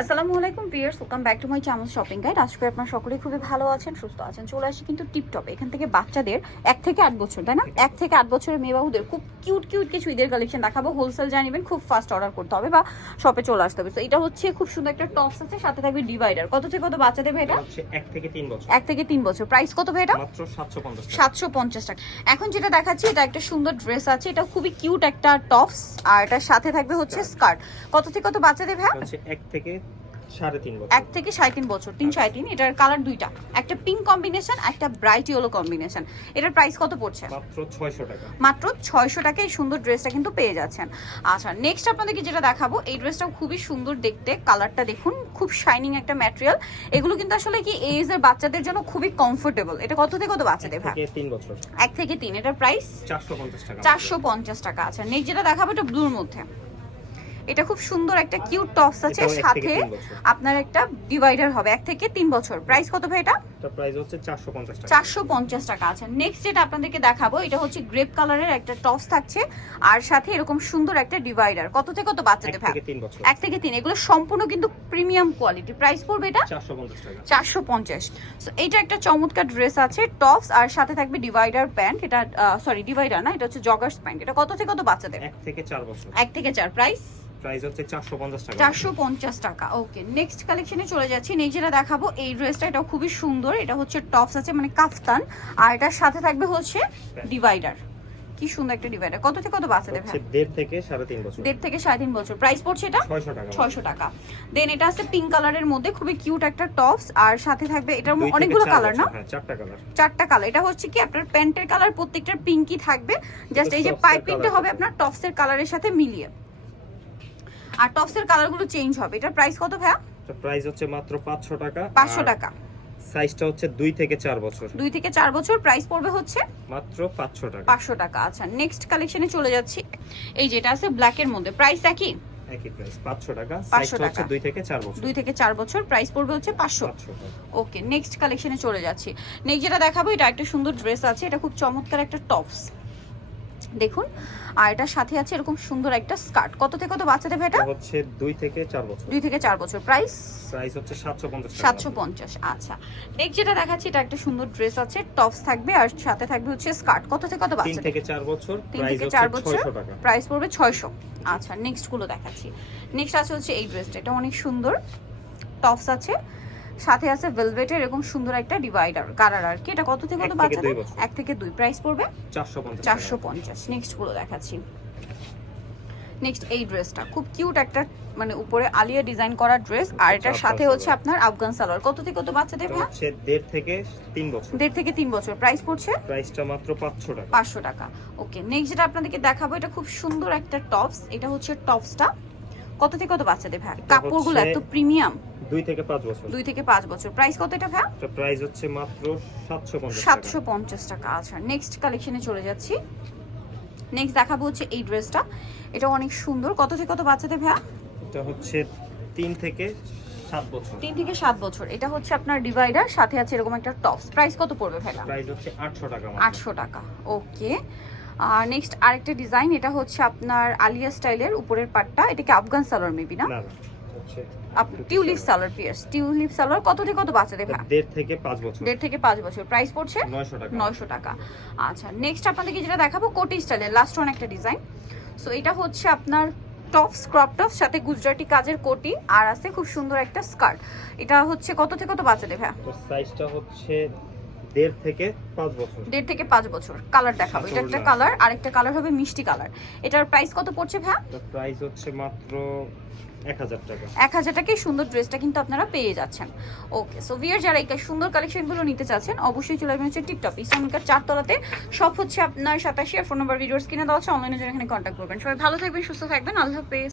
আসসালামু আলাইকুম viewers, welcome back to my channel shopping guide. আশা করি আপনারা সকলেই খুবই ভালো আছেন, সুস্থ আছেন। চলে আসি কিন্তু টিপটপ। এখান থেকে বাচ্চাদের 1 থেকে 8 বছর, তাই না? 1 থেকে 8 বছরের মেয়ে বাবুদের খুব কিউট কিউট কিছু ঈদের কালেকশন দেখাবো। হোলসেল জানিবেন, খুব ফাস্ট অর্ডার করতে হবে বা শপে চলে আসতে হবে। তো এটা হচ্ছে খুব সুন্দর একটা টপস আছে, সাথে থাকবে ডিভাইডার। কত থেকে কত বাচ্চাদের ভাই এটা? হচ্ছে 1 থেকে 3 বছর। 1 থেকে 3 বছর। প্রাইস কত ভাই এটা? মাত্র 750 টাকা। 750 টাকা। এখন যেটা দেখাচ্ছি এটা একটা সুন্দর ড্রেস আছে, এটা খুবই কিউট একটা টপস, আর এটার সাথে থাকবে হচ্ছে স্কার্ট। কত থেকে কত বাচ্চাদের ভাই? হচ্ছে 1 থেকে 3.5 বছর। 1 থেকে 3.5 বছর। 3.5। এটার কালার দুইটা, একটা পিঙ্ক কম্বিনেশন, একটা ব্রাইট ইয়েলো কম্বিনেশন। এটার প্রাইস কত পড়ছে? মাত্র 600 টাকা। মাত্র 600 টাকায় এই সুন্দর ড্রেসটা কিন্তু পেয়ে যাচ্ছেন। আচ্ছা, নেক্সট আপনাদেরকে যেটা দেখাবো, এই ড্রেসটাও খুবই সুন্দর দেখতে। কালারটা দেখুন, খুব শাইনিং একটা ম্যাটেরিয়াল। এগুলো কিন্তু আসলে কি এজের বাচ্চাদের জন্য খুবই কমফোর্টেবল। এটা কত থেকে কত বাচ্চাদের ভাই? 1 থেকে 3 বছর। 1 থেকে 3। এটার প্রাইস 450 টাকা। 450 টাকা। আচ্ছা, নেক্সট যেটা দেখাবো এটা ব্লুর মধ্যে। এটা খুব সুন্দর একটা কিউট টপস আছে, এটাও 1 থেকে সাথে 3 বছর। আপনার একটা ডিভাইডার হবে 1 থেকে 3 বছর। প্রাইস কত ভাই এটা? এটা প্রাইস হচ্ছে 450 টাকা। 450 টাকা। আছে নেক্সট যেটা আপনাদেরকে দেখাবো, এটা হচ্ছে গ্রেপ কালারের একটা টপস থাকছে, আর সাথে এরকম সুন্দর একটা ডিভাইডার। কত থেকে কত বাচ্চাদের 1 ভাই? থেকে 3 বছর। 1 থেকে 3। এগুলো সম্পূর্ণ কিন্তু প্রিমিয়াম কোয়ালিটি। প্রাইস পড়বে এটা 450 টাকা। 450। সো এইটা একটা চমৎকার ড্রেস আছে, টপস আর সাথে থাকবে ডিভাইডার প্যান্ট। এটা সরি ডিভাইডার না, এটা হচ্ছে জগার্স প্যান্ট। এটা কত থেকে কত বাচ্চাদের? 1 থেকে 4 বছর। 1 থেকে 4। প্রাইস প্রাইস হচ্ছে 450 টাকা। 450 টাকা। ওকে, নেক্সট কালেকশনে চলে যাচ্ছি। নেক্সট যেটা দেখাবো, এই ড্রেসটা এটা খুবই সুন্দর। এটা হচ্ছে টপস আছে মানে কাফতান, আর এটার সাথে থাকবে হচ্ছে ডিভাইডার। কি সুন্দর একটা ডিভাইডার। কত থেকে কত বাচ্চাদের ভাই? 1.5 থেকে 3.5 বছর। 1.5 থেকে 3.5 বছর। প্রাইস পড়ছে এটা 600 টাকা। 600 টাকা। দেন এটা আছে পিঙ্ক কালারের মধ্যে, খুবই কিউট একটা টপস, আর সাথে থাকবে এটার 2 থেকে অনেকগুলো 4 কালার না? বছর, হ্যাঁ 4টা কালার। 4টা কালার। এটা হচ্ছে কি আপনার প্যান্টের কালার প্রত্যেকটার পিঙ্কই থাকবে, জাস্ট এই যে টপসের পাইপিংটা কালার হবে আছে। আপনার টপসের কালারের সাথে মিলিয়ে, আর টপসের কালারগুলো চেঞ্জ হবে। এটার প্রাইস কত ভাইয়া? এটা প্রাইস হচ্ছে মাত্র 500 টাকা। 500 টাকা। সাইজটা হচ্ছে 2 থেকে 4 বছর। 2 থেকে 4 বছর। প্রাইস পড়বে হচ্ছে মাত্র 500 টাকা। 500 টাকা। আচ্ছা, নেক্সট কালেকশনে চলে যাচ্ছি। এই যেটা আছে ব্ল্যাকের মধ্যে, প্রাইস একই একই প্রাইস 500 টাকা। 500 সাইজটা হচ্ছে টাকা। 2 থেকে 4 বছর। 2 থেকে 4 বছর। প্রাইস পড়বে হচ্ছে 500। 500 টাকা। ওকে, নেক্সট কালেকশনে চলে যাচ্ছি। নেক্সট যেটা দেখাবো, এটা একটা সুন্দর ড্রেস আছে, এটা খুব চমৎকার একটা টপস দেখুন, আর এটার সাথে আছে এরকম সুন্দর একটা স্কার্ট। কত থেকে কত বাচ্চাদের ভাই এটা? এটা হচ্ছে 2 থেকে 4 বছর। 2 থেকে 4 বছর। প্রাইস প্রাইস হচ্ছে 750 টাকা। 750। আচ্ছা, নেক্সট যেটা দেখাচ্ছি, এটা একটা সুন্দর ড্রেস আছে, টপস থাকবে আর সাথে থাকবে হচ্ছে স্কার্ট। কত থেকে কত 3 বাচ্চাদের? থেকে 4 বছর। 3 প্রাইস থেকে হচ্ছে 4 বছর। 600 টাকা। প্রাইস পড়বে 600। আচ্ছা, নেক্সট গুলো দেখাচ্ছি। নেক্সট আছে হচ্ছে এই ড্রেসটা, এটা অনেক সুন্দর টপস আছে, সাথে আছে ভেলভেটের এরকম সুন্দর একটা ডিভাইডার গারার আর কি। এটা কত থেকে কত 1 থেকে বাচ্চাদের? 2 বছর। 1 থেকে 2। প্রাইস পড়বে 450 টাকা। 450। নেক্সট গুলো দেখাচ্ছি। নেক্সট এই ড্রেসটা খুব কিউট একটা, মানে উপরে আলিয়া ডিজাইন করা ড্রেস, আর এটার সাথে হচ্ছে আপনার আফগান সালোয়ার। কত থেকে কত বাচ্চাদের এটা ভাই? হচ্ছে 1.5 থেকে 3 বছর। 1.5 থেকে 3 বছর। প্রাইস পড়ছে প্রাইসটা মাত্র 500 টাকা। 500 টাকা। ওকে, নেক্সট যেটা আপনাদেরকে দেখাবো, এটা খুব সুন্দর একটা টপস। এটা হচ্ছে টপসটা কত থেকে কত বাচ্চাদের ভাই? কাপড়গুলো এত প্রিমিয়াম। 2 থেকে 5 বছর। 2 থেকে 5 বছর। প্রাইস কত এটা ভাই? এটা প্রাইস হচ্ছে মাত্র 750 টাকা। 750 টাকা। আচ্ছা, নেক্সট কালেকশনে চলে যাচ্ছি। নেক্সট দেখাবো হচ্ছে এই ড্রেসটা, এটা অনেক সুন্দর। কত থেকে কত বাচ্চাদের ভাই? এটা হচ্ছে 3 থেকে 7 বছর। 3 থেকে 7 বছর। এটা হচ্ছে আপনার ডিভাইডার, সাথে আছে এরকম একটা টপস। প্রাইস কত পড়বে ভাই? প্রাইস হচ্ছে 800 টাকা। 800 টাকা। ওকে, আর নেক্সট আরেকটা ডিজাইন, এটা হচ্ছে আপনার আলিয়া স্টাইলের উপরের পাটটা। এটা কি আফগান সালোয়ার মেবি না? না না, হচ্ছে টিউলিপ সালোয়ার পিয়ার্স। টিউলিপ সালোয়ার। কত থেকে কত বাচ্চাদের ভাই? 1.5 থেকে 5 বছর। 1.5 থেকে 5 বছর। প্রাইস পড়ছে 900 টাকা। 900 টাকা। আচ্ছা, নেক্সট আপনাদেরকে যেটা দেখাবো কোটি স্টাইলের লাস্ট ওয়ান একটা ডিজাইন। সো এটা হচ্ছে আপনার টপস, ক্রপ টপস, সাথে গুজরাটি কাজের কোটি, আর আছে খুব সুন্দর একটা স্কার্ট। এটা হচ্ছে কত থেকে কত বাচ্চাদের ভাই? তো সাইজটা হচ্ছে 1.5 থেকে 5 বছর। 1.5 থেকে 5 বছর। কালার দেখাবো, এটা একটা কালার, আরেকটা কালার হবে মিষ্টি কালার। এটার প্রাইস কত পড়ছে ভাই? তো প্রাইস হচ্ছে মাত্র 1000 টাকা। 1000 টাকায় সুন্দর ড্রেসটা কিন্তু আপনারা পেয়ে যাচ্ছেন। ওকে, সো ভিউয়ার যারা এই সুন্দর কালেকশনগুলো নিতে চাচ্ছেন, অবশ্যই চলে আসবেন হচ্ছে টিপটপ ইসলামিকার 4 তলাতে। সব হচ্ছে আপনার 87 আর ফোন নাম্বার ভিডিওস কিনে দেওয়া আছে, অনলাইনে জন্য এখানে কন্ট্যাক্ট করবেন। সবাই ভালো থাকবেন, সুস্থ থাকবেন, আল্লাহ হাফেজ।